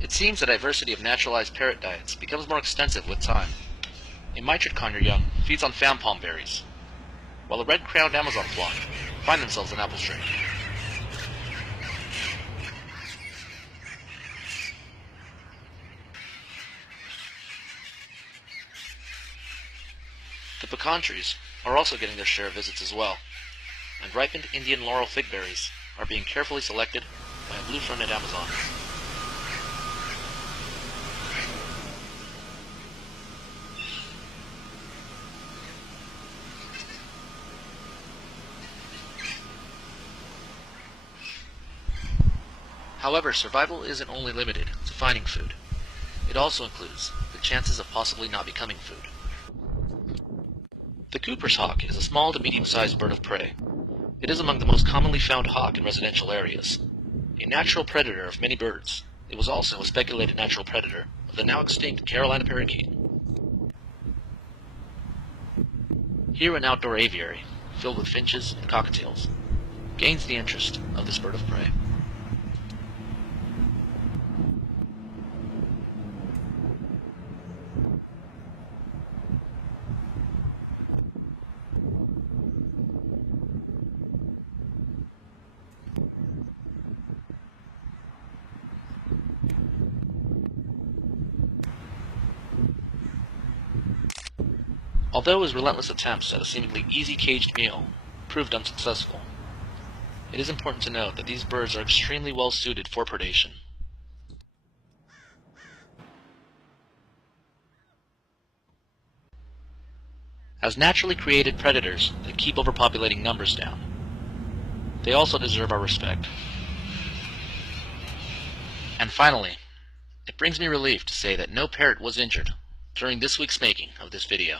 It seems the diversity of naturalized parrot diets becomes more extensive with time. A mitred conure young feeds on fan palm berries, while a red-crowned Amazon flock find themselves in apple tree. The pecan trees are also getting their share of visits as well, and ripened Indian laurel fig berries are being carefully selected by a blue-fronted Amazon. However, survival isn't only limited to finding food. It also includes the chances of possibly not becoming food. The Cooper's hawk is a small to medium-sized bird of prey. It is among the most commonly found hawk in residential areas. A natural predator of many birds, it was also a speculated natural predator of the now extinct Carolina parakeet. Here an outdoor aviary, filled with finches and cockatiels, gains the interest of this bird of prey. Although his relentless attempts at a seemingly easy caged meal proved unsuccessful, it is important to note that these birds are extremely well suited for predation. As naturally created predators that keep overpopulating numbers down, they also deserve our respect. And finally, it brings me relief to say that no parrot was injured during this week's making of this video.